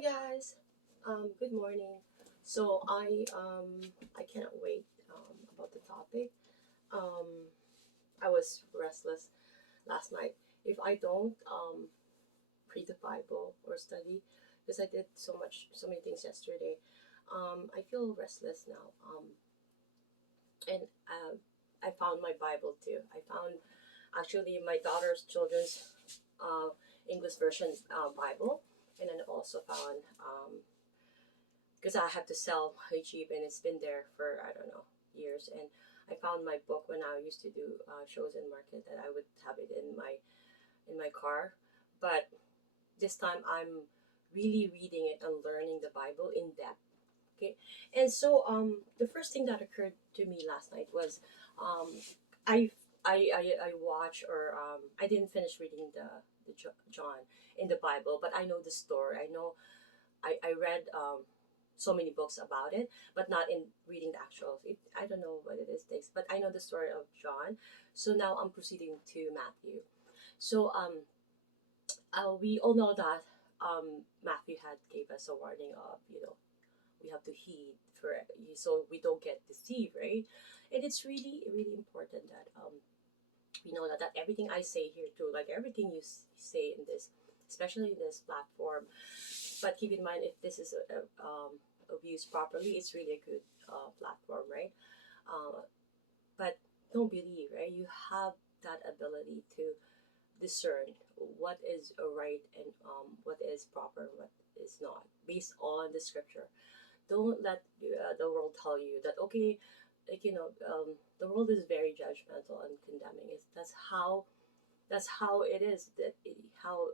guys. Good morning. I cannot wait about the topic. Um, I was restless last night. If I don't read the Bible or study, because I did so many things yesterday, I feel restless now. And I found my Bible too. I found actually my daughter's children's uh, English version Bible, and then also found because I have to sell cheap, and it's been there for I don't know years. And I found my book when I used to do shows in market that I would have it in my car, but this time I'm really reading it and learning the Bible in depth. Okay, and so the first thing that occurred to me last night was um, I I watch or I didn't finish reading the John in the Bible, but I know the story. I know I read so many books about it, but not in reading the actual. I don't know what it is, this, but I know the story of John. So now I'm proceeding to Matthew. So we all know that Matthew had gave us a warning of we have to heed for so we don't get deceived, right? And it's really important that we know that everything I say here too, like everything you say in this, especially in this platform. But keep in mind, if this is abused properly, it's really a good platform, right? Uh, but don't believe, right? You have that ability to discern what is right and what is proper, and what is not, based on the scripture. Don't let the world tell you that okay, like the world is very judgmental and condemning. That's how it is how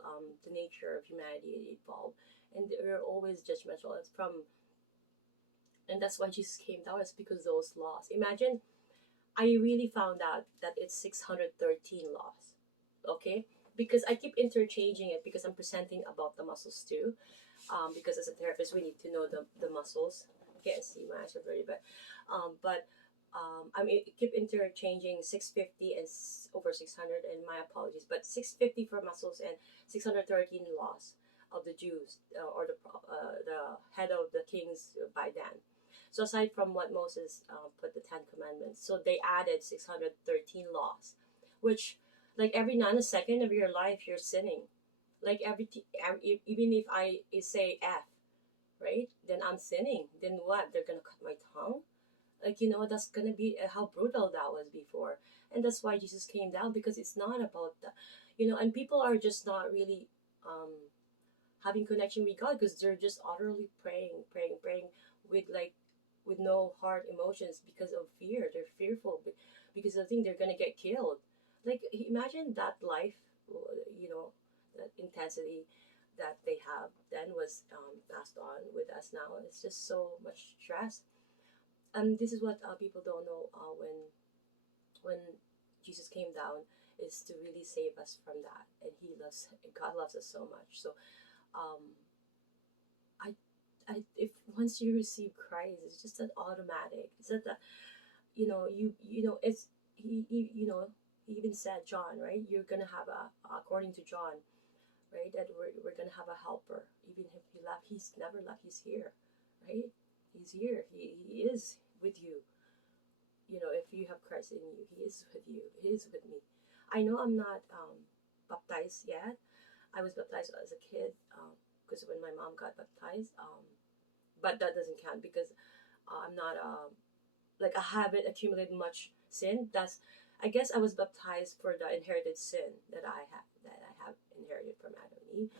the nature of humanity evolved, and they're always judgmental. It's from and that's why Jesus came down. It's because those laws. Imagine I really found out that it's 613 laws. Okay, because I keep interchanging it because I'm presenting about the muscles too. Because as a therapist, we need to know the muscles. Can't see my eyes are very bad, but keep interchanging 650 and over 600. And my apologies, but 650 for muscles and 613 laws of the Jews, or the head of the kings by then. So aside from what Moses put the Ten Commandments, so they added 613 laws, which like every nanosecond of your life you're sinning. Like even if I say F, right? Then I'm sinning. Then what? They're gonna cut my tongue. Like that's gonna be how brutal that was before, and that's why Jesus came down, because it's not about the, and people are just not really um having connection with God because they're just utterly praying with like with no heart emotions because of fear. They're fearful because they think they're gonna get killed. Like imagine that life, you know, that intensity that they have then was passed on with us now. It's just so much stress, and this is what people don't know when Jesus came down is to really save us from that, and God loves us so much. So um, I if once you receive Christ, it's just an automatic. It's not that it's he even said John, right? You're gonna have a according to John, right? That we're gonna have a helper. Even if he left, he's never left. He's here, right? He's here. He is with you. If you have Christ in you, he is with you. He is with me. I know I'm not baptized yet. I was baptized as a kid because when my mom got baptized, but that doesn't count because I'm not like I haven't accumulated much sin. That's I guess I was baptized for the inherited sin that I have inherited from Adam and Eve,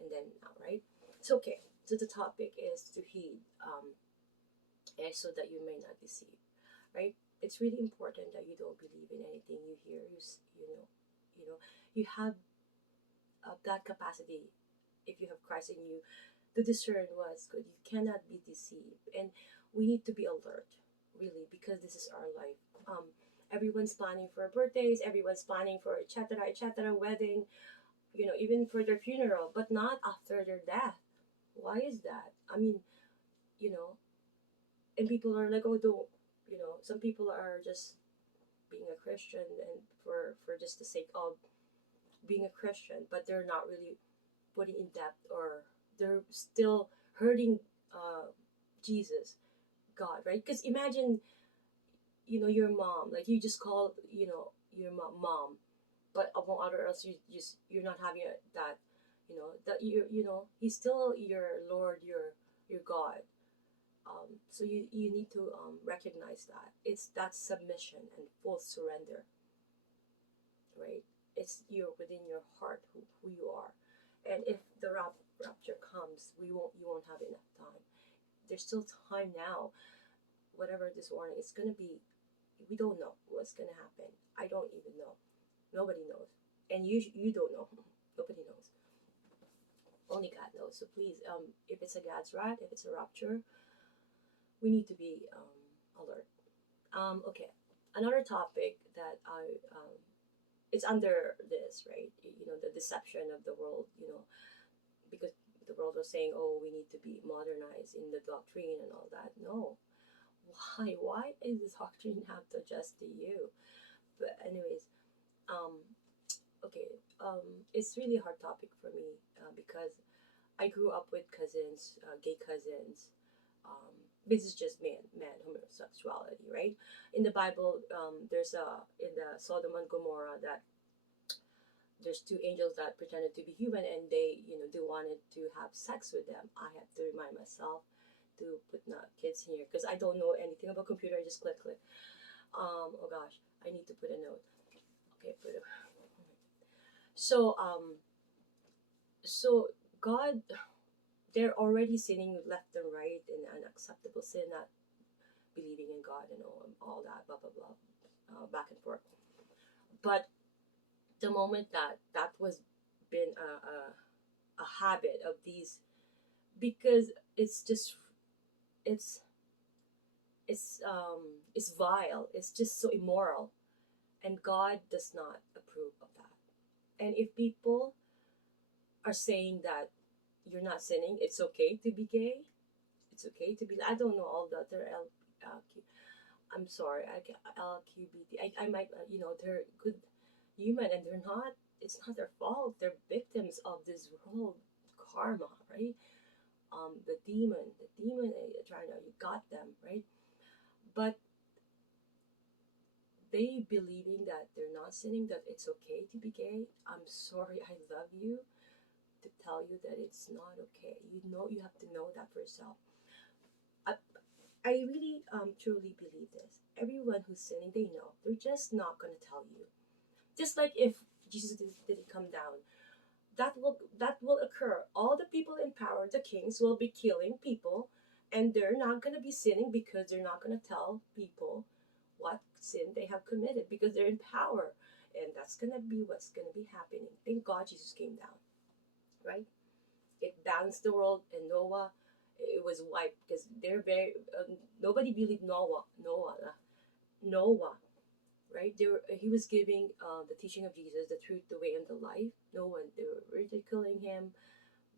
and then now, right? It's okay. So the topic is to heed, so that you may not deceive, right? It's really important that you don't believe in anything you hear. You know, you have that capacity if you have Christ in you to discern what's good. You cannot be deceived, and we need to be alert, really, because this is our life. Everyone's planning for birthdays. Everyone's planning for etc. Wedding. Even for their funeral, but not after their death. Why is that? I mean, you know, and people are like, oh, don't. Some people are just being a Christian and for just the sake of being a Christian, but they're not really putting in depth or they're still hurting Jesus, God, right? Because imagine, your mom, like you just call, your mom, but among other else, you're not having that, that he's still your Lord, your God. So you need to recognize that it's that submission and full surrender, right? It's within your heart who you are, and if the rapture comes, you won't have enough time. There's still time now. Whatever this warning, it's gonna be. We don't know what's gonna happen. I don't even know. Nobody knows, and you don't know. Nobody knows. Only God knows. So please, if it's a God's wrath, if it's a rapture, we need to be alert. Okay, another topic that it's under this, right? The deception of the world. Because the world was saying, oh, we need to be modernized in the doctrine and all that. No, why? Why is the doctrine have to adjust to you? But anyways, um, okay, it's really a hard topic for me because I grew up with cousins, gay cousins. This is just man homosexuality, right? In the Bible, there's in the Sodom and Gomorrah that there's two angels that pretended to be human, and they wanted to have sex with them. I have to remind myself to put not kids here because I don't know anything about computer. I just click. Oh gosh, I need to put a note. Okay, put it. So so God, they're already sinning left and right in unacceptable sin, not believing in God and all that, blah blah blah, back and forth. But the moment that was been a habit of these, because it's just it's it's vile. It's just so immoral, and God does not approve of that. And if people are saying that you're not sinning, it's okay to be gay, it's okay to be, I don't know all the other I'm sorry, LGBT. I might, they're good human, and they're not. It's not their fault. They're victims of this world karma, right? The demon trying to, you got them, right? But they believing that they're not sinning, that it's okay to be gay. I'm sorry, I love you to tell you that it's not okay. You have to know that for yourself. I, I really truly believe this. Everyone who's sinning, they know. They're just not gonna tell you. Just like if Jesus didn't come down, that will occur. All the people in power, the kings, will be killing people, and they're not gonna be sinning because they're not gonna tell people what sin they have committed because they're in power, and that's gonna be what's gonna be happening. Thank God Jesus came down, right? It balanced the world, and Noah, it was wiped because they're very nobody believed Noah, right? He was giving the teaching of Jesus, the truth, the way, and the life. No one, they were ridiculing him.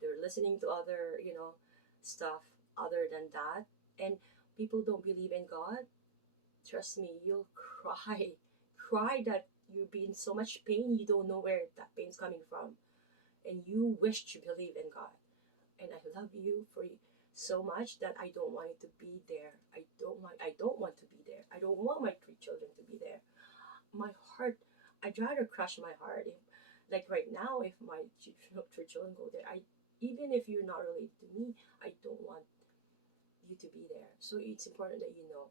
They were listening to other, stuff other than that. And people don't believe in God. Trust me, you'll cry that you're being so much pain. You don't know where that pain's coming from, and you wish to believe in God. And I love you for you so much that I don't want you to be there. I don't want to be there. I don't want my three children to be there. My heart, I'd rather crush my heart if, like right now, if my three children go there. I Even if you're not related to me, I don't want you to be there. So it's important that you know.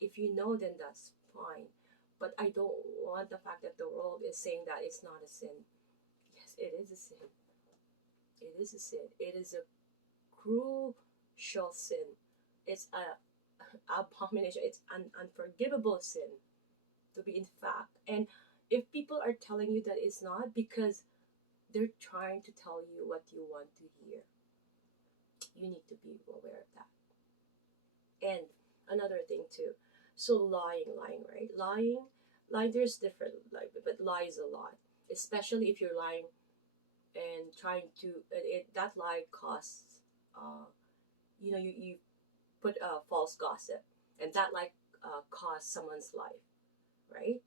If you know, then that's fine. But I don't want the fact that the world is saying that it's not a sin. Yes, it is a sin. It is a sin. It is a crucial sin. It's a abomination. It's an unforgivable sin to be in fact. And if people are telling you that it's not, because they're trying to tell you what you want to hear, you need to be aware of that. And another thing too, so lying, right? Lying, there's different, like, but lie is a lot, especially if you're lying and trying to that lie costs, you put false gossip, and that like costs someone's life, right?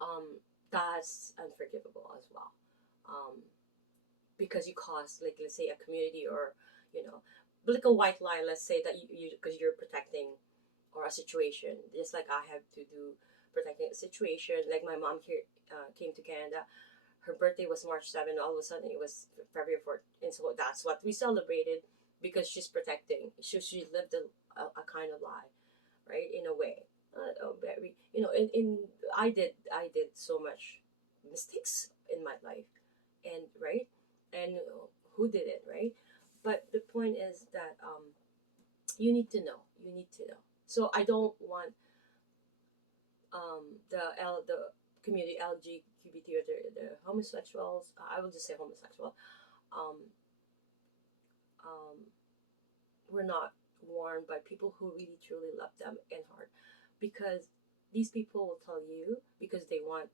um that's unforgivable as well. um because you cause, like, let's say a community, or you know, like a white lie. Let's say that you because you're protecting or a situation, just like I have to do protecting a situation. Like my mom here came to Canada. Her birthday was March 7th. All of a sudden, it was February 4th, and so that's what we celebrated because she's protecting. She lived a kind of lie, right? In a way, very, in I did so much mistakes in my life, and right, and who did it, right? But the point is that you need to know. You need to know. So I don't want the community LGBT, or the homosexuals. I will just say homosexual. Um, um, were not warned by people who really truly love them in heart, because these people will tell you because they want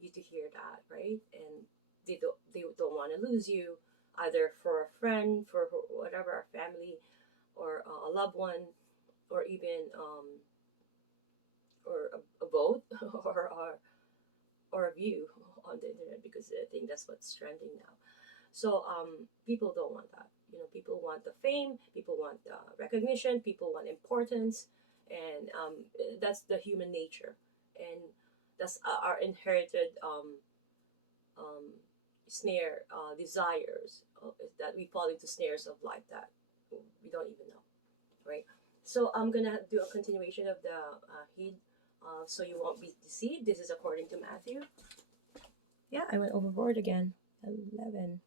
you to hear that, right? And they don't want to lose you, either for a friend, for whatever, a family, or a loved one, or even or a vote or a view on the internet, because I think that's what's trending now. So people don't want that. People want the fame, people want the recognition, people want importance, and that's the human nature, and that's our inherited um, snare desires, that we fall into snares of life that we don't even know, right? So I'm gonna do a continuation of the heed, so you won't be deceived. This is according to Matthew. Yeah, I went overboard again. 11.